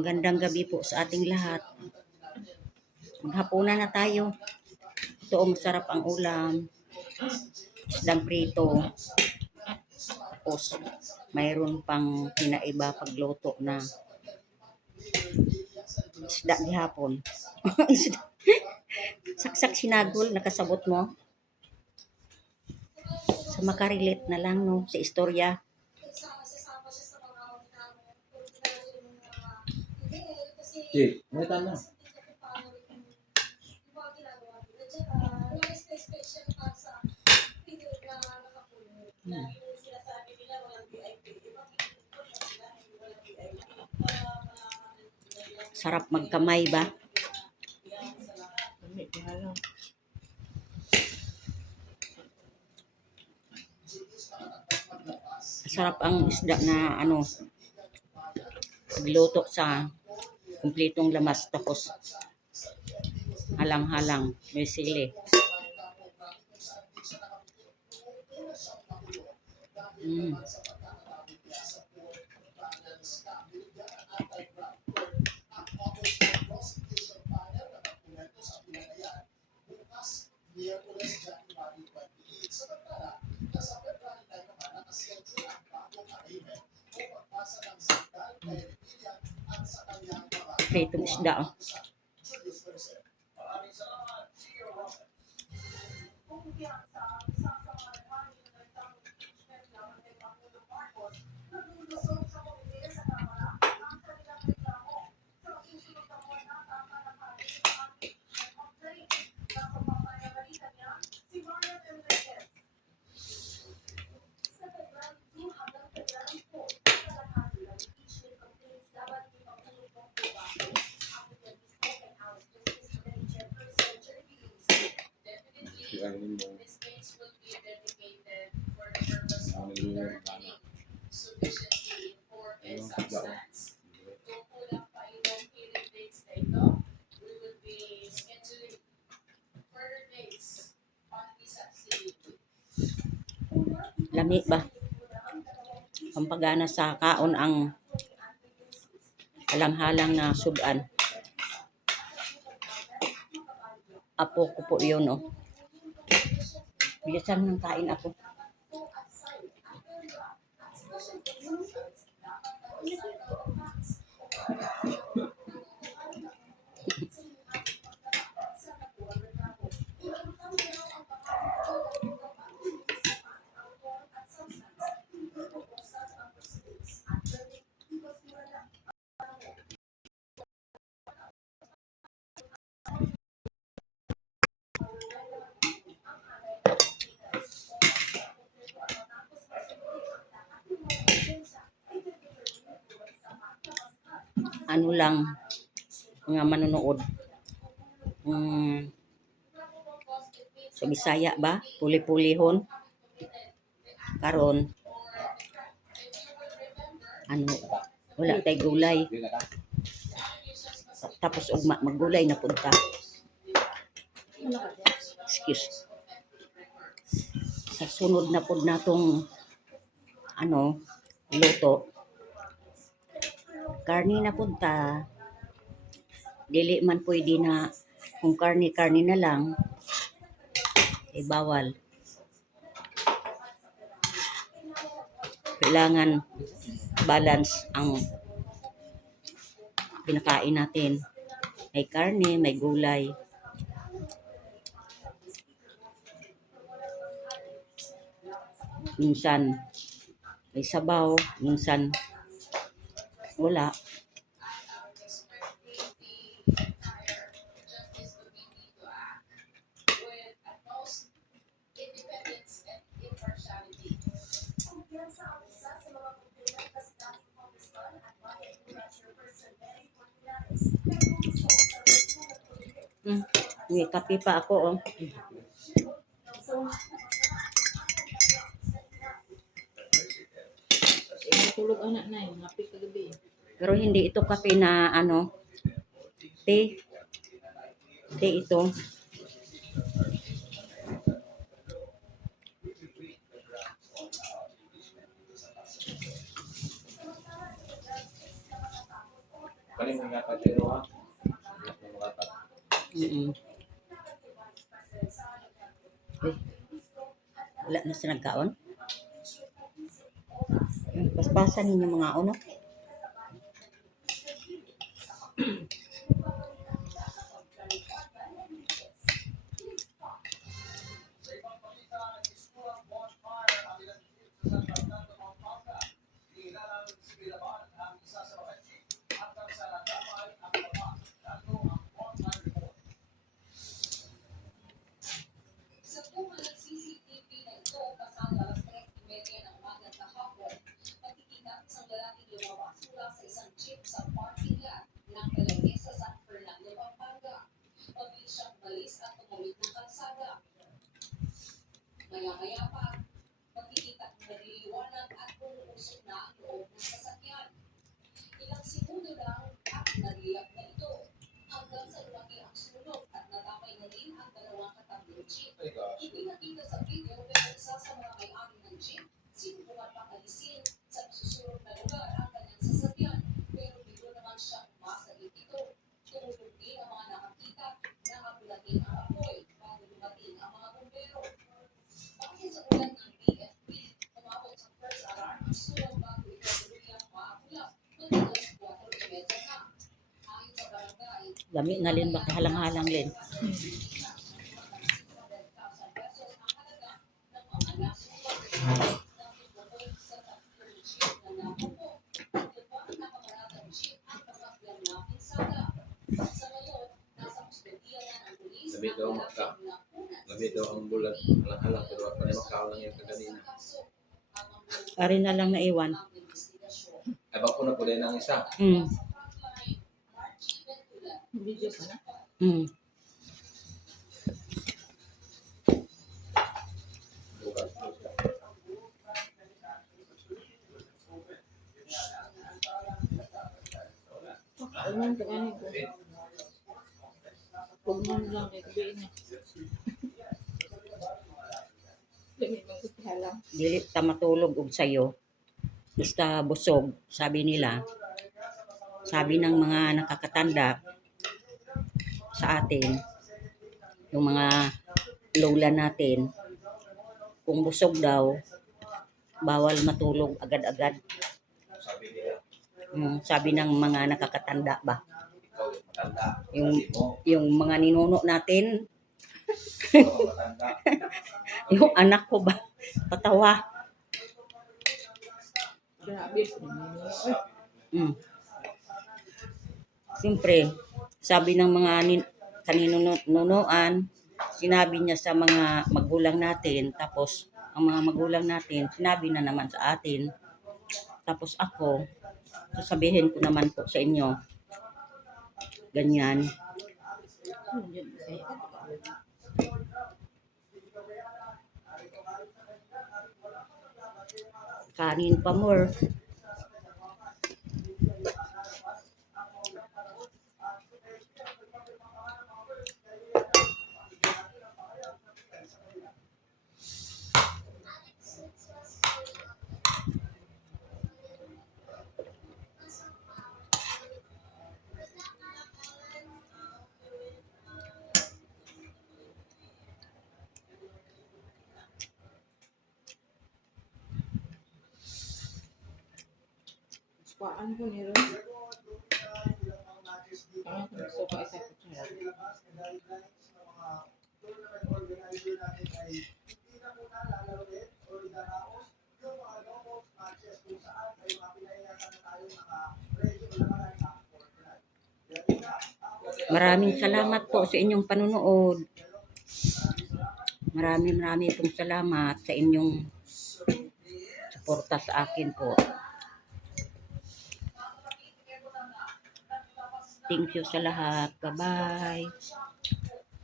Magandang gabi po sa ating lahat. Maghapunan na tayo. Ito, masarap ang ulam. Isdang prito. Tapos, mayroon pang pinaiba pagluto na isda gihapon. Saksak sinagol, nakasabot mo. Sa makarilit na lang, no, sa istorya. May tama. Sarap magkamay ba? Sarap ang isda na pagluto sa kumpletong lamas tapos halang-halang may sili. Pritong isda, oh. Lami ba? Pampagana sa kaon ang halang-halang na sudan. Apo ko po yun, oh. Bilisan ng kain ako. Ano lang, mga manonood. Sa Bisaya ba? Puli-pulihon. Karon wala tay gulay. Tapos ugma maggulay na punta. Excuse. Sa sunod na pud natong luto. Karni na punta. Dili man pwede na kung karni na lang. Bawal. Kailangan balance ang pinakain natin. May karne, may gulay. Minsan may sabaw, minsan wala. May kape pa ako, oh. Tulog anak na yun, happy kagabi. Pero hindi ito kape na tea. Tea ito. Lagi mo nga pagkiro ha. Ingat mo mga tao. Mm. Eh, wala na siya nagkaon. Paspasan ninyo mga uno. Ay, gosh. Dami na lin baka halang-halang lin. Lamig daw maka. Lamig daw ang bulan. Halang-halang pero ako na makaw lang yung kaganina. Ari na lang naiwan. Ay, bako na po din ang isa. Mm. Video pa na. Mm. Bukas. Ayun, tagani ko. Pugman lang kay gabi na. Dami magkakalang. Dili ta matulog og sayo. Basta busog, sabi nila. Sabi ng mga nakakatanda sa atin, yung mga lola natin, kung busog daw, bawal matulog agad-agad. Sabi nila, Sabi ng mga nakakatanda ba? ikaw yung matanda. Yung, Sabi mo, yung mga ninuno natin, ikaw ang matanda. yung anak ko ba? Patawa. Grabe. Mm. Siyempre, sabi ng mga kaninunuan, sinabi niya sa mga magulang natin, tapos ang mga magulang natin, sinabi na naman sa atin. Tapos ako, sasabihin ko naman po sa inyo, ganyan. Kanin pa more. Paan ko nila. Ang gusto ko isa ko siya. Maraming salamat po sa inyong panunood. Maraming pong salamat sa inyong suporta sa akin po. Thank you sa lahat. Bye-bye.